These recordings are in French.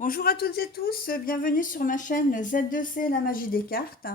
Bonjour à toutes et tous, bienvenue sur ma chaîne Z2C, la magie des cartes.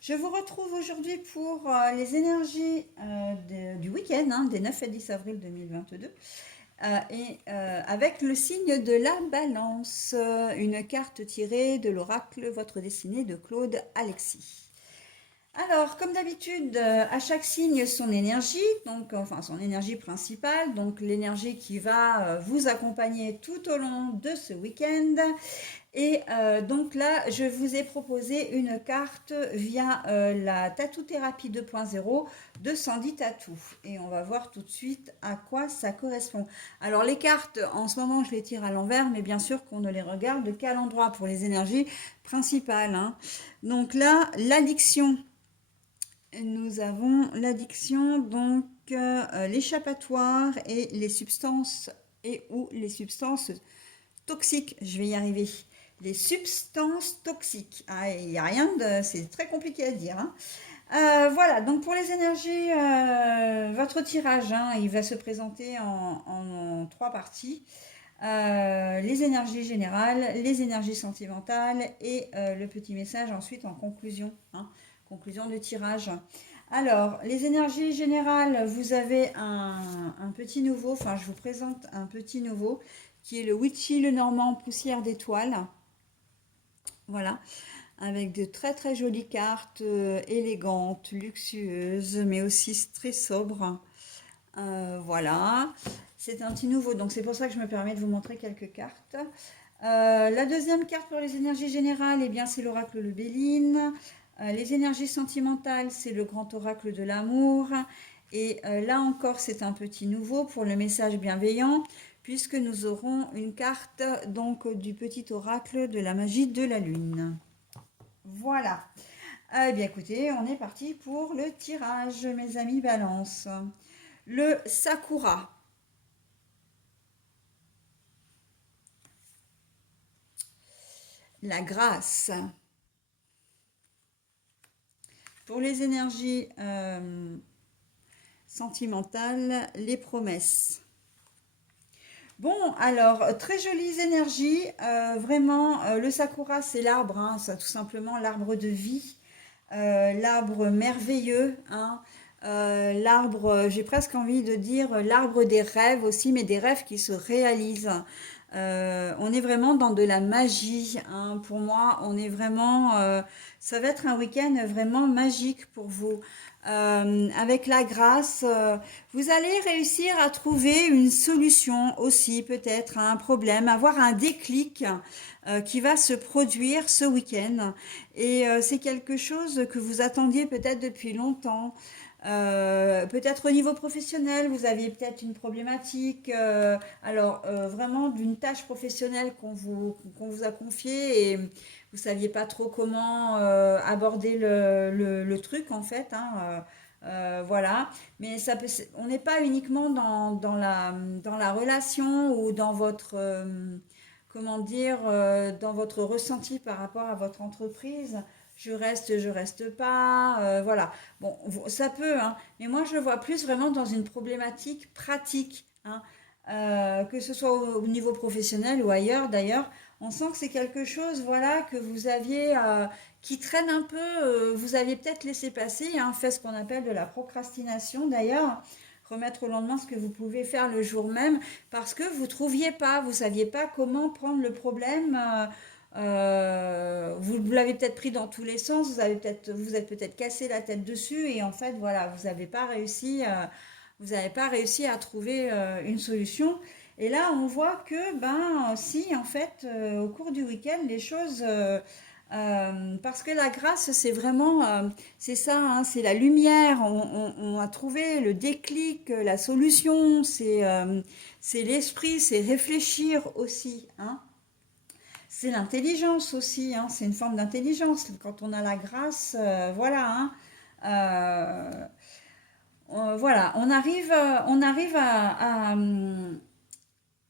Je vous retrouve aujourd'hui pour les énergies du week-end, des 9 et 10 avril 2022, avec le signe de la balance, une carte tirée de l'oracle Votre destinée de Claude Alexis. Alors, comme d'habitude, à chaque signe son énergie, donc enfin son énergie principale, donc l'énergie qui va vous accompagner tout au long de ce week-end. Et donc là, je vous ai proposé une carte via la Tattoo Thérapie 2.0 de Sandy Tattoo. Et on va voir tout de suite à quoi ça correspond. Alors les cartes, en ce moment, je les tire à l'envers, mais bien sûr qu'on ne les regarde qu'à l'endroit pour les énergies principales. Donc là, l'addiction. Nous avons l'addiction, donc l'échappatoire et les substances ou les substances toxiques. Je vais y arriver. Les substances toxiques. Ah, il n'y a rien de... C'est très compliqué à dire. Voilà, donc pour les énergies, votre tirage, il va se présenter en trois parties. Les énergies générales, les énergies sentimentales et le petit message ensuite en conclusion. Conclusion de tirage. Alors, les énergies générales, vous avez un petit nouveau, enfin je vous présente un petit nouveau qui est le Witchy le Normand poussière d'étoiles. Voilà, avec de très très jolies cartes élégantes, luxueuses, mais aussi très sobres. Voilà, c'est un petit nouveau, donc c'est pour ça que je me permets de vous montrer quelques cartes. La deuxième carte pour les énergies générales, eh bien, c'est l'oracle de Béline. Les énergies sentimentales, c'est le grand oracle de l'amour. Et là encore, c'est un petit nouveau pour le message bienveillant, puisque nous aurons une carte donc du petit oracle de la magie de la lune. Voilà. Eh bien, écoutez, on est parti pour le tirage, mes amis Balance. Le Sakura. La grâce. Pour les énergies sentimentales, les promesses. Bon, alors, très jolies énergies. Vraiment, le sakura, c'est l'arbre, ça, tout simplement l'arbre de vie, l'arbre merveilleux. L'arbre, j'ai presque envie de dire l'arbre des rêves aussi, mais des rêves qui se réalisent. On est vraiment dans de la magie. Pour moi, on est vraiment. Ça va être un week-end vraiment magique pour vous. Avec la grâce, vous allez réussir à trouver une solution aussi, peut-être, à un problème, avoir un déclic qui va se produire ce week-end. Et c'est quelque chose que vous attendiez peut-être depuis longtemps. Peut-être au niveau professionnel, vous aviez peut-être une problématique, vraiment d'une tâche professionnelle qu'on vous a confiée et vous saviez pas trop comment aborder le truc en fait. Voilà, mais on n'est pas uniquement dans la relation ou dans votre, comment dire, dans votre ressenti par rapport à votre entreprise. Je reste pas, voilà. Bon, ça peut, mais moi je le vois plus vraiment dans une problématique pratique, que ce soit au niveau professionnel ou ailleurs d'ailleurs. On sent que c'est quelque chose, voilà, que vous aviez, qui traîne un peu, vous aviez peut-être laissé passer, fait ce qu'on appelle de la procrastination d'ailleurs, remettre au lendemain ce que vous pouvez faire le jour même, parce que vous trouviez pas, vous saviez pas comment prendre le problème. Vous l'avez peut-être pris dans tous les sens, vous êtes peut-être cassé la tête dessus et en fait voilà, vous n'avez pas réussi à trouver une solution. Et là, on voit que ben si en fait au cours du week-end les choses parce que la grâce, c'est vraiment, c'est ça, c'est la lumière. On a trouvé le déclic, la solution. C'est l'esprit, c'est réfléchir aussi. C'est l'intelligence aussi, c'est une forme d'intelligence. Quand on a la grâce, voilà. Voilà, on arrive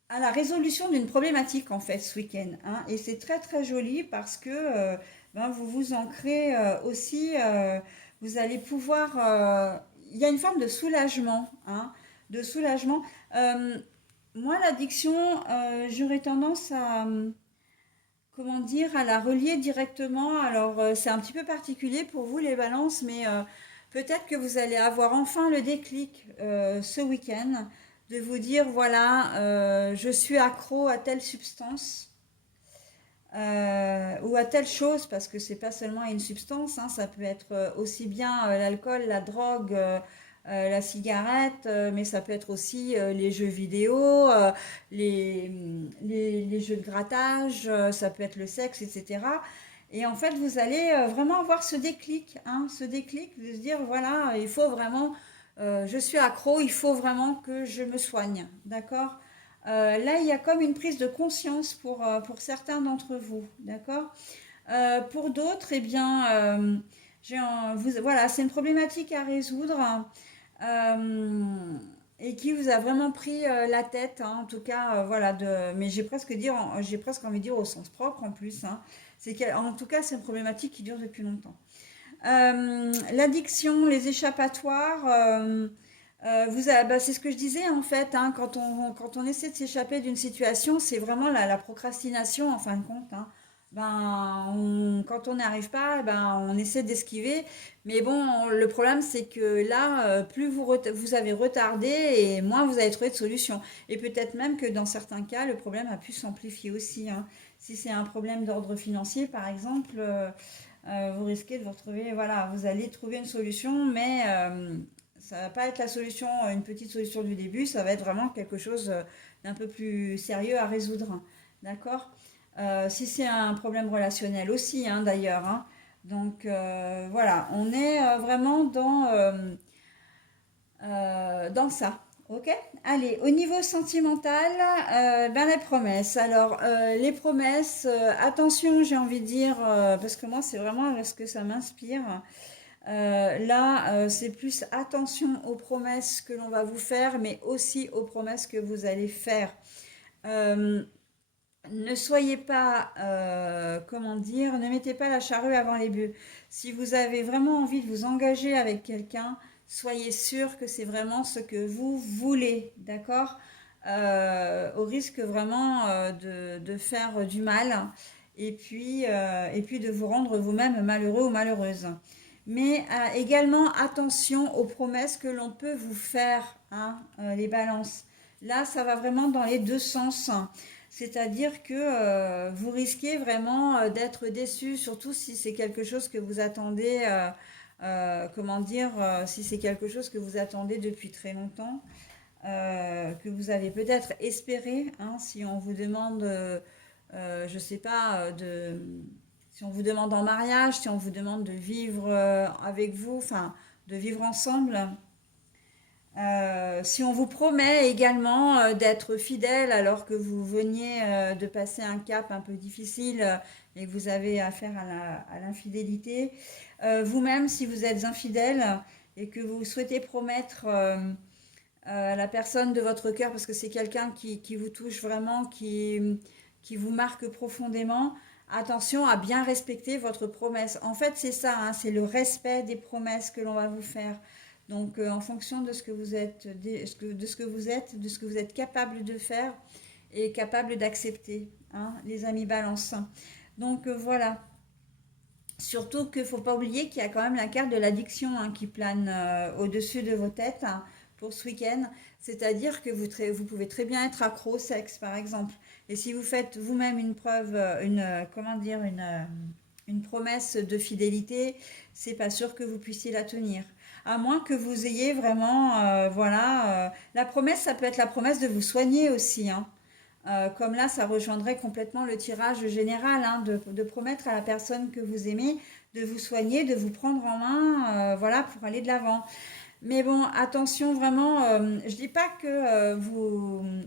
à la résolution d'une problématique en fait ce week-end. Et c'est très très joli parce que ben, vous vous ancrez aussi, vous allez pouvoir. Il y a une forme de soulagement. De soulagement. Moi, l'addiction, j'aurais tendance à comment dire, à la relier directement. Alors, c'est un petit peu particulier pour vous, les balances, mais peut-être que vous allez avoir enfin le déclic ce week-end de vous dire, voilà, je suis accro à telle substance ou à telle chose, parce que c'est pas seulement une substance, hein, ça peut être aussi bien l'alcool, la drogue, la cigarette, mais ça peut être aussi les jeux vidéo, les jeux de grattage, ça peut être le sexe, etc. Et en fait, vous allez vraiment avoir ce déclic, hein, ce déclic de se dire, voilà, il faut vraiment, je suis accro, il faut vraiment que je me soigne, d'accord? Là, il y a comme une prise de conscience pour certains d'entre vous, d'accord? Pour d'autres, eh bien, voilà, c'est une problématique à résoudre euh, et qui vous a vraiment pris la tête, hein, en tout cas, voilà, mais j'ai presque envie de dire au sens propre en plus, hein. En tout cas, c'est une problématique qui dure depuis longtemps. L'addiction, les échappatoires, bah, c'est ce que je disais en fait, hein, quand on essaie de s'échapper d'une situation, c'est vraiment la procrastination en fin de compte, hein. Quand on n'y arrive pas, ben, on essaie d'esquiver. Mais bon, le problème c'est que là, plus vous avez retardé et moins vous avez trouvé de solution. Et peut-être même que dans certains cas, le problème a pu s'amplifier aussi, hein. Si c'est un problème d'ordre financier, par exemple, vous risquez de vous retrouver, voilà, vous allez trouver une solution, mais ça va pas être la solution, une petite solution du début, ça va être vraiment quelque chose d'un peu plus sérieux à résoudre. D'accord? Si c'est un problème relationnel aussi, hein, d'ailleurs, hein. Donc voilà, on est vraiment dans ça. Ok? Allez, au niveau sentimental, ben les promesses. Alors, les promesses, attention, j'ai envie de dire, parce que moi, c'est vraiment ce que ça m'inspire. Là, c'est plus attention aux promesses que l'on va vous faire, mais aussi aux promesses que vous allez faire. Euh, Ne soyez pas, comment dire, ne mettez pas la charrue avant les bœufs. Si vous avez vraiment envie de vous engager avec quelqu'un, soyez sûr que c'est vraiment ce que vous voulez, d'accord? Au risque vraiment de faire du mal et puis de vous rendre vous-même malheureux ou malheureuse. Mais également attention aux promesses que l'on peut vous faire, hein, les balances. Là, ça va vraiment dans les deux sens. C'est-à-dire que vous risquez vraiment d'être déçu, surtout si c'est quelque chose que vous attendez, comment dire, si c'est quelque chose que vous attendez depuis très longtemps, que vous avez peut-être espéré, hein, si on vous demande, je ne sais pas, si on vous demande en mariage, si on vous demande de vivre avec vous, enfin, de vivre ensemble. Si on vous promet également d'être fidèle alors que vous veniez de passer un cap un peu difficile et que vous avez affaire à l'infidélité, vous-même si vous êtes infidèle et que vous souhaitez promettre à la personne de votre cœur, parce que c'est quelqu'un qui vous touche vraiment, qui vous marque profondément, attention à bien respecter votre promesse. En fait, c'est ça, hein, c'est le respect des promesses que l'on va vous faire. Donc, en fonction de ce que vous êtes, de ce que vous êtes, de ce que vous êtes capable de faire et capable d'accepter, hein, les amis balance. Donc, voilà. Surtout qu'il ne faut pas oublier qu'il y a quand même la carte de l'addiction, hein, qui plane au-dessus de vos têtes, hein, pour ce week-end. C'est-à-dire que vous pouvez très bien être accro au sexe, par exemple. Et si vous faites vous-même une preuve, comment dire, une promesse de fidélité, c'est pas sûr que vous puissiez la tenir. À moins que vous ayez vraiment, voilà, la promesse, ça peut être la promesse de vous soigner aussi, hein. Comme là, ça rejoindrait complètement le tirage général, hein, de promettre à la personne que vous aimez de vous soigner, de vous prendre en main, voilà, pour aller de l'avant. Mais bon, attention vraiment, je dis pas que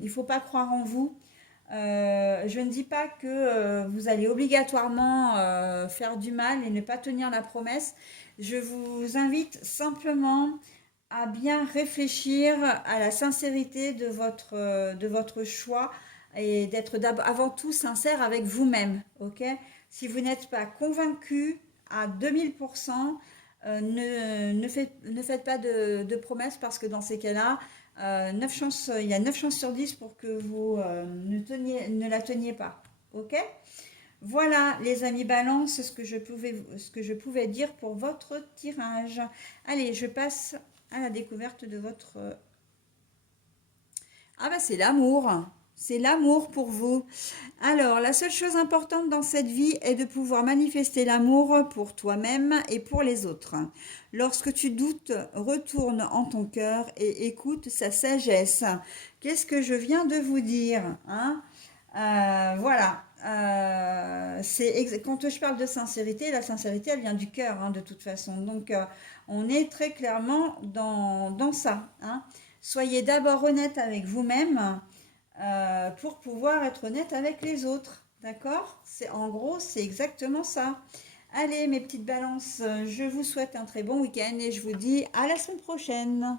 il faut pas croire en vous. Je ne dis pas que vous allez obligatoirement faire du mal et ne pas tenir la promesse. Je vous invite simplement à bien réfléchir à la sincérité de votre choix et d'être avant tout sincère avec vous-même. Ok? Si vous n'êtes pas convaincu à 2000%, ne faites pas de promesses, parce que dans ces cas-là, il y a 9 chances sur 10 pour que vous ne la teniez pas. Ok? Voilà, les amis balance, ce que je pouvais dire pour votre tirage. Allez, je passe à la découverte de votre... Ah bah c'est l'amour. C'est l'amour pour vous. Alors, la seule chose importante dans cette vie est de pouvoir manifester l'amour pour toi-même et pour les autres. Lorsque tu doutes, retourne en ton cœur et écoute sa sagesse. Qu'est-ce que je viens de vous dire, hein? Voilà. Quand je parle de sincérité, la sincérité, elle vient du cœur, hein, de toute façon. Donc, on est très clairement dans ça, hein. Soyez d'abord honnête avec vous-même pour pouvoir être honnête avec les autres. D'accord? En gros, c'est exactement ça. Allez, mes petites balances, je vous souhaite un très bon week-end et je vous dis à la semaine prochaine.